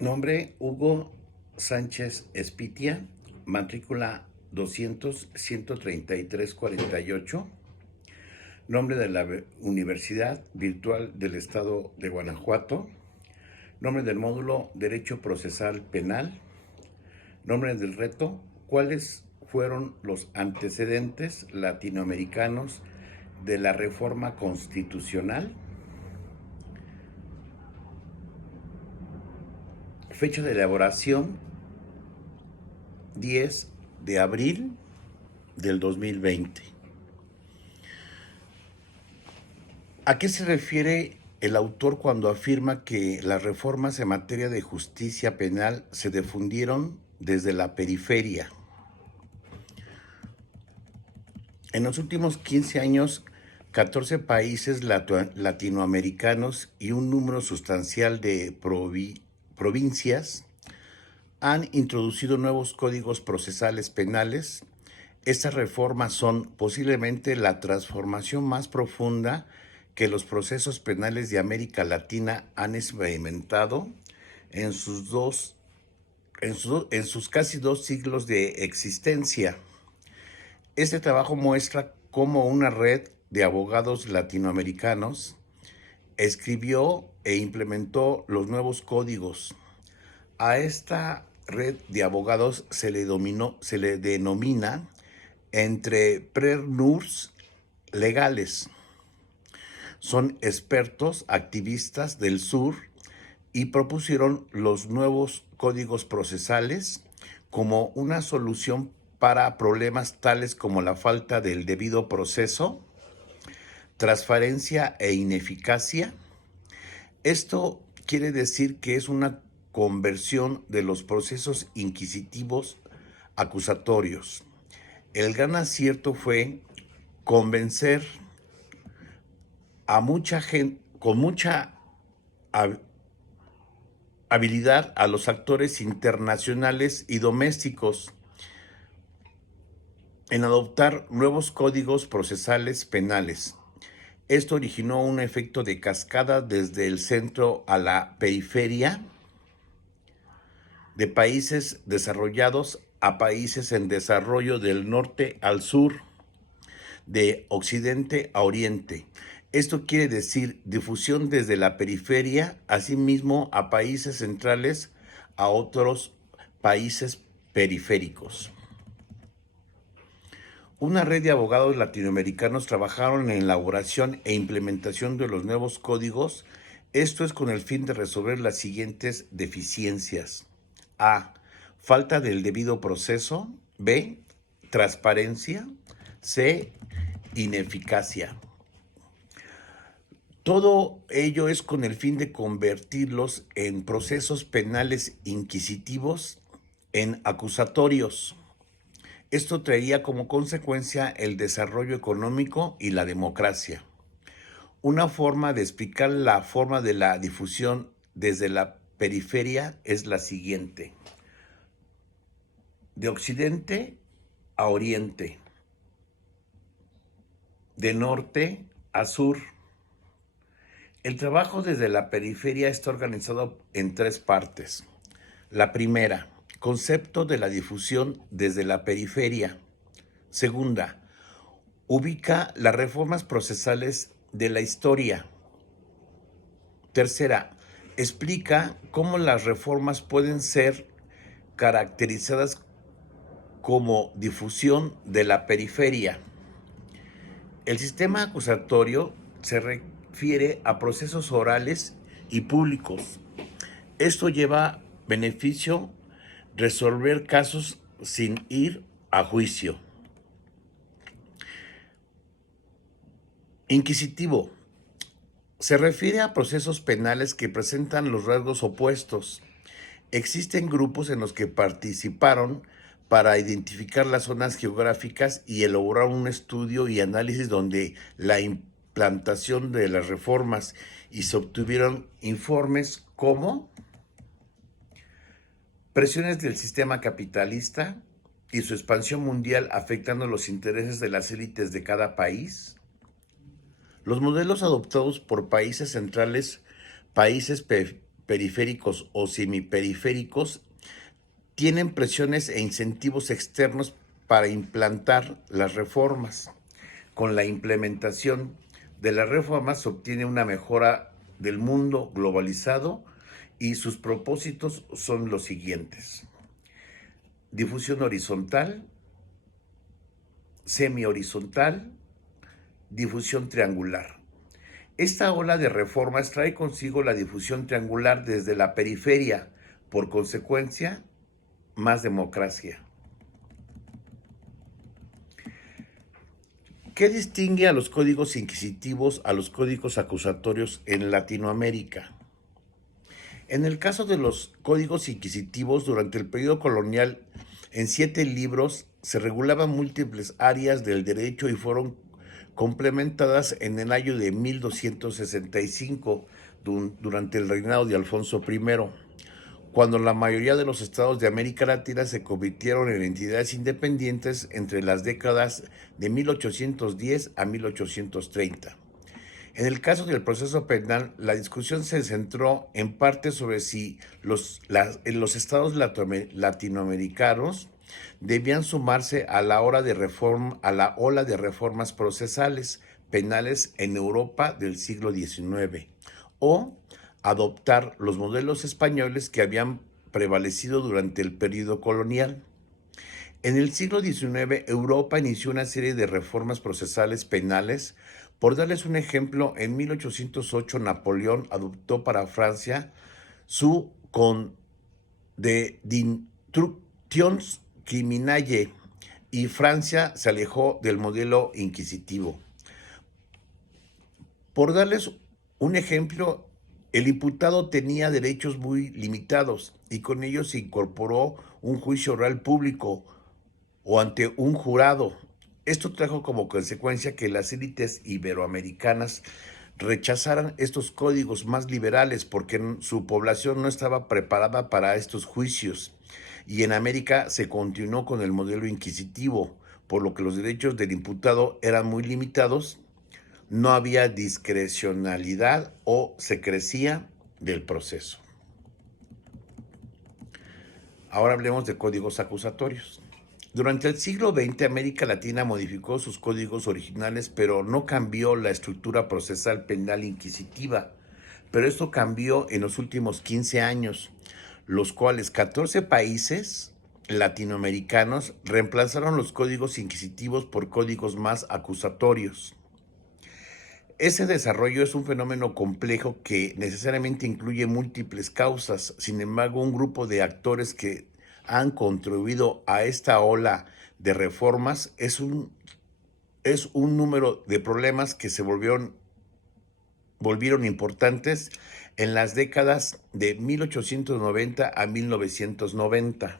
Nombre: Hugo Sánchez Espitia, matrícula 200-133-48. Nombre de la Universidad Virtual del Estado de Guanajuato. Nombre del módulo: Derecho Procesal Penal. Nombre del reto: ¿cuáles fueron los antecedentes latinoamericanos de la reforma constitucional? Fecha de elaboración: 10 de abril del 2020. ¿A qué se refiere el autor cuando afirma que las reformas en materia de justicia penal se difundieron desde la periferia? En los últimos 15 años, 14 países latinoamericanos y un número sustancial de provincias han introducido nuevos códigos procesales penales. Estas reformas son posiblemente la transformación más profunda que los procesos penales de América Latina han experimentado en sus casi 2 siglos de existencia. Este trabajo muestra cómo una red de abogados latinoamericanos escribió e implementó los nuevos códigos. A esta red de abogados se le denomina entrepreneurs legales. Son expertos activistas del sur y propusieron los nuevos códigos procesales como una solución para problemas tales como la falta del debido proceso, transparencia e ineficacia. Esto quiere decir que es una conversión de los procesos inquisitivos acusatorios. El gran acierto fue convencer a mucha gente, con mucha habilidad, a los actores internacionales y domésticos en adoptar nuevos códigos procesales penales. Esto originó un efecto de cascada desde el centro a la periferia, de países desarrollados a países en desarrollo, del norte al sur, de occidente a oriente. Esto quiere decir difusión desde la periferia, asimismo a países centrales, a otros países periféricos. Una red de abogados latinoamericanos trabajaron en la elaboración e implementación de los nuevos códigos. Esto es con el fin de resolver las siguientes deficiencias: A. Falta del debido proceso. B. Transparencia. C. Ineficacia. Todo ello es con el fin de convertirlos en procesos penales inquisitivos, en acusatorios. Esto traería como consecuencia el desarrollo económico y la democracia. Una forma de explicar la forma de la difusión desde la periferia es la siguiente: de occidente a oriente, de norte a sur. El trabajo desde la periferia está organizado en 3 partes. La primera: concepto de la difusión desde la periferia. Segunda: ubica las reformas procesales de la historia. Tercera: explica cómo las reformas pueden ser caracterizadas como difusión de la periferia. El sistema acusatorio se refiere a procesos orales y públicos. Esto lleva beneficio resolver casos sin ir a juicio. Inquisitivo: se refiere a procesos penales que presentan los rasgos opuestos. Existen grupos en los que participaron para identificar las zonas geográficas y elaborar un estudio y análisis donde la implantación de las reformas, y se obtuvieron informes como presiones del sistema capitalista y su expansión mundial afectando los intereses de las élites de cada país, los modelos adoptados por países centrales, países periféricos o semiperiféricos tienen presiones e incentivos externos para implantar las reformas. Con la implementación de las reformas se obtiene una mejora del mundo globalizado y sus propósitos son los siguientes: difusión horizontal, semi-horizontal, difusión triangular. Esta ola de reformas trae consigo la difusión triangular desde la periferia, por consecuencia, más democracia. ¿Qué distingue a los códigos inquisitivos a los códigos acusatorios en Latinoamérica? En el caso de los códigos inquisitivos, durante el periodo colonial, en 7 libros se regulaban múltiples áreas del derecho y fueron complementadas en el año de 1265, durante el reinado de Alfonso I, cuando la mayoría de los estados de América Latina se convirtieron en entidades independientes entre las décadas de 1810 a 1830. En el caso del proceso penal, la discusión se centró en parte sobre si los estados latinoamericanos debían sumarse a la ola de reformas procesales penales en Europa del siglo XIX, o adoptar los modelos españoles que habían prevalecido durante el periodo colonial. En el siglo XIX, Europa inició una serie de reformas procesales penales. Por darles un ejemplo, en 1808 Napoleón adoptó para Francia su Code d'Instructions Criminales y Francia se alejó del modelo inquisitivo. Por darles un ejemplo, el imputado tenía derechos muy limitados y con ello se incorporó un juicio oral público o ante un jurado. Esto trajo como consecuencia que las élites iberoamericanas rechazaran estos códigos más liberales porque su población no estaba preparada para estos juicios, y en América se continuó con el modelo inquisitivo, por lo que los derechos del imputado eran muy limitados, no había discrecionalidad o secrecía del proceso. Ahora hablemos de códigos acusatorios. Durante el siglo XX, América Latina modificó sus códigos originales, pero no cambió la estructura procesal penal inquisitiva. Pero esto cambió en los últimos 15 años, los cuales 14 países latinoamericanos reemplazaron los códigos inquisitivos por códigos más acusatorios. Ese desarrollo es un fenómeno complejo que necesariamente incluye múltiples causas. Sin embargo, un grupo de actores que han contribuido a esta ola de reformas es un número de problemas que se volvieron importantes en las décadas de 1890 a 1990,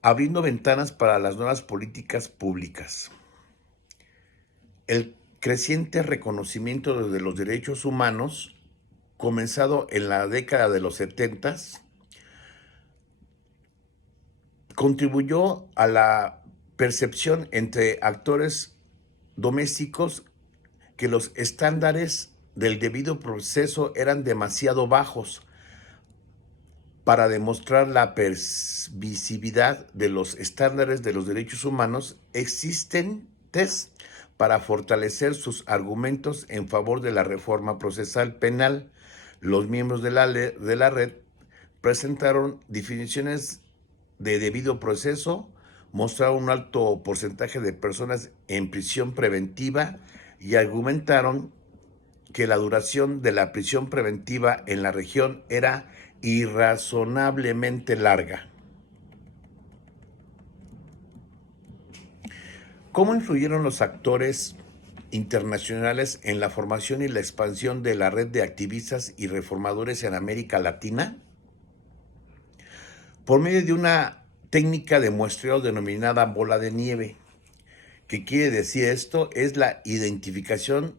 abriendo ventanas para las nuevas políticas públicas. El creciente reconocimiento de los derechos humanos, comenzado en la década de los 70, contribuyó a la percepción entre actores domésticos que los estándares del debido proceso eran demasiado bajos para demostrar la permisividad de los estándares de los derechos humanos existentes para fortalecer sus argumentos en favor de la reforma procesal penal. Los miembros de la red presentaron definiciones de debido proceso, mostraron un alto porcentaje de personas en prisión preventiva y argumentaron que la duración de la prisión preventiva en la región era irrazonablemente larga. ¿Cómo influyeron los actores internacionales en la formación y la expansión de la red de activistas y reformadores en América Latina? Por medio de una técnica de muestreo denominada bola de nieve. ¿Qué quiere decir esto? Es la identificación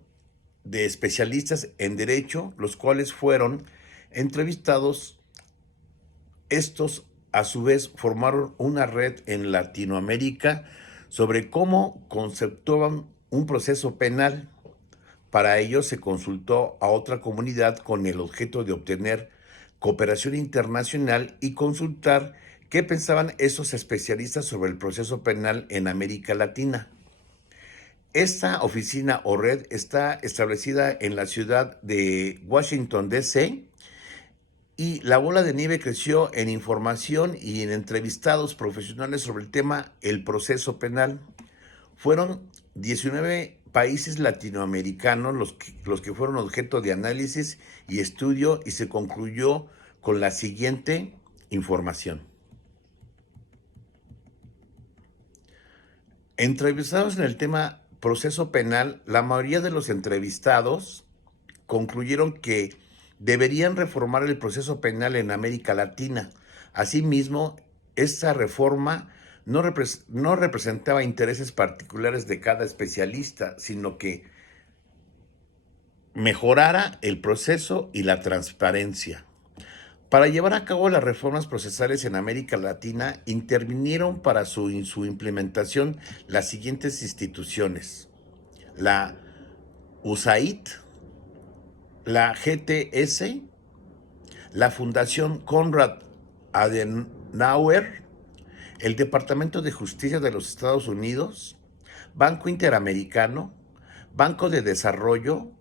de especialistas en derecho, los cuales fueron entrevistados. Estos, a su vez, formaron una red en Latinoamérica sobre cómo conceptuaban un proceso penal. Para ello se consultó a otra comunidad con el objeto de obtener cooperación internacional y consultar qué pensaban esos especialistas sobre el proceso penal en América Latina. Esta oficina o red está establecida en la ciudad de Washington, D.C., y la bola de nieve creció en información y en entrevistados profesionales sobre el tema el proceso penal. Fueron 19 países latinoamericanos los que fueron objeto de análisis y estudio, y se concluyó con la siguiente información. Entrevistados en el tema proceso penal, la mayoría de los entrevistados concluyeron que deberían reformar el proceso penal en América Latina. Asimismo, esta reforma no representaba intereses particulares de cada especialista, sino que mejorara el proceso y la transparencia. Para llevar a cabo las reformas procesales en América Latina, intervinieron para su implementación las siguientes instituciones: la USAID, la GTS, la Fundación Konrad Adenauer, el Departamento de Justicia de los Estados Unidos, Banco Interamericano, Banco de Desarrollo,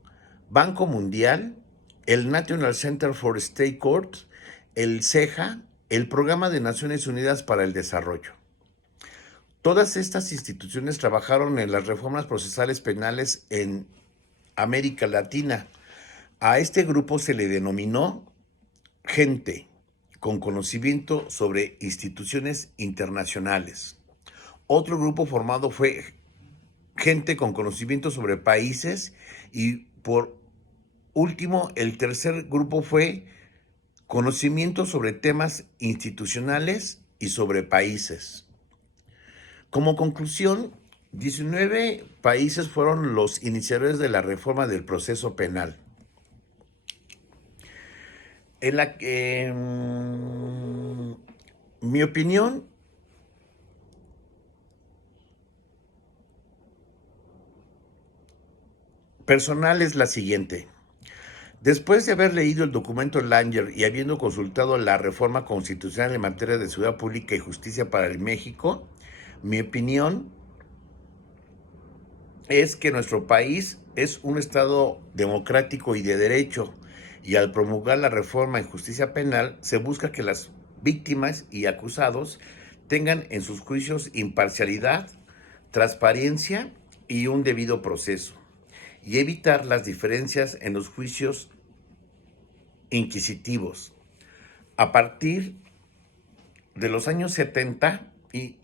Banco Mundial, el National Center for State Court, el CEJA, el Programa de Naciones Unidas para el Desarrollo. Todas estas instituciones trabajaron en las reformas procesales penales en América Latina. A este grupo se le denominó gente con conocimiento sobre instituciones internacionales. Otro grupo formado fue gente con conocimiento sobre países, y por último, el tercer grupo fue conocimiento sobre temas institucionales y sobre países. Como conclusión, 19 países fueron los iniciadores de la reforma del proceso penal, en la que, mi opinión personal es la siguiente. Después de haber leído el documento Langer y habiendo consultado la reforma constitucional en materia de seguridad pública y justicia para el México, mi opinión es que nuestro país es un Estado democrático y de derecho, y al promulgar la reforma en justicia penal se busca que las víctimas y acusados tengan en sus juicios imparcialidad, transparencia y un debido proceso, y evitar las diferencias en los juicios inquisitivos. A partir de los años 70,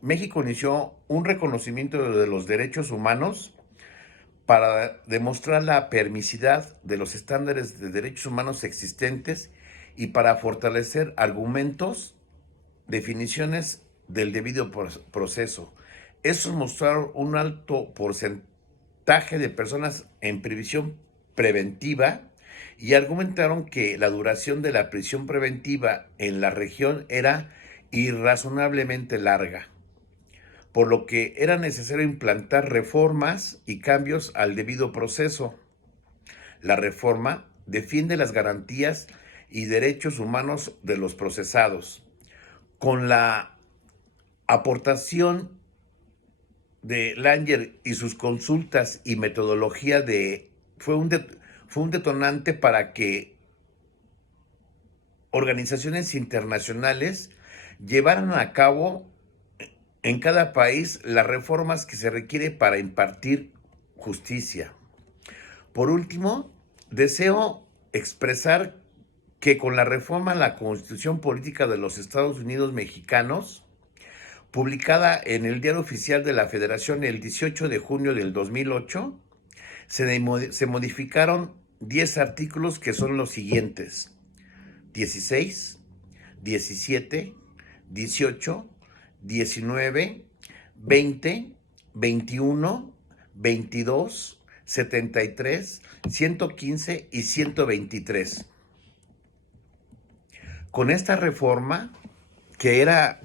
México inició un reconocimiento de los derechos humanos para demostrar la permisividad de los estándares de derechos humanos existentes y para fortalecer argumentos, definiciones del debido proceso. Estos mostraron un alto porcentaje de personas en prisión preventiva y argumentaron que la duración de la prisión preventiva en la región era irrazonablemente larga, por lo que era necesario implantar reformas y cambios al debido proceso. La reforma defiende las garantías y derechos humanos de los procesados. Con la aportación de Langer y sus consultas y metodología fue un detonante para que organizaciones internacionales llevaran a cabo en cada país las reformas que se requiere para impartir justicia. Por último, deseo expresar que con la reforma a la Constitución Política de los Estados Unidos Mexicanos, publicada en el Diario Oficial de la Federación el 18 de junio del 2008, se modificaron 10 artículos que son los siguientes: 16, 17, 18, 19, 20, 21, 22, 73, 115 y 123. Con esta reforma, que era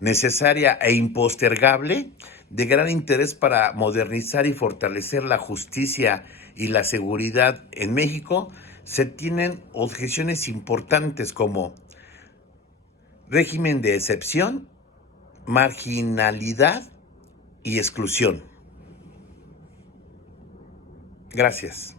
necesaria e impostergable, de gran interés para modernizar y fortalecer la justicia y la seguridad en México, se tienen objeciones importantes como régimen de excepción, marginalidad y exclusión. Gracias.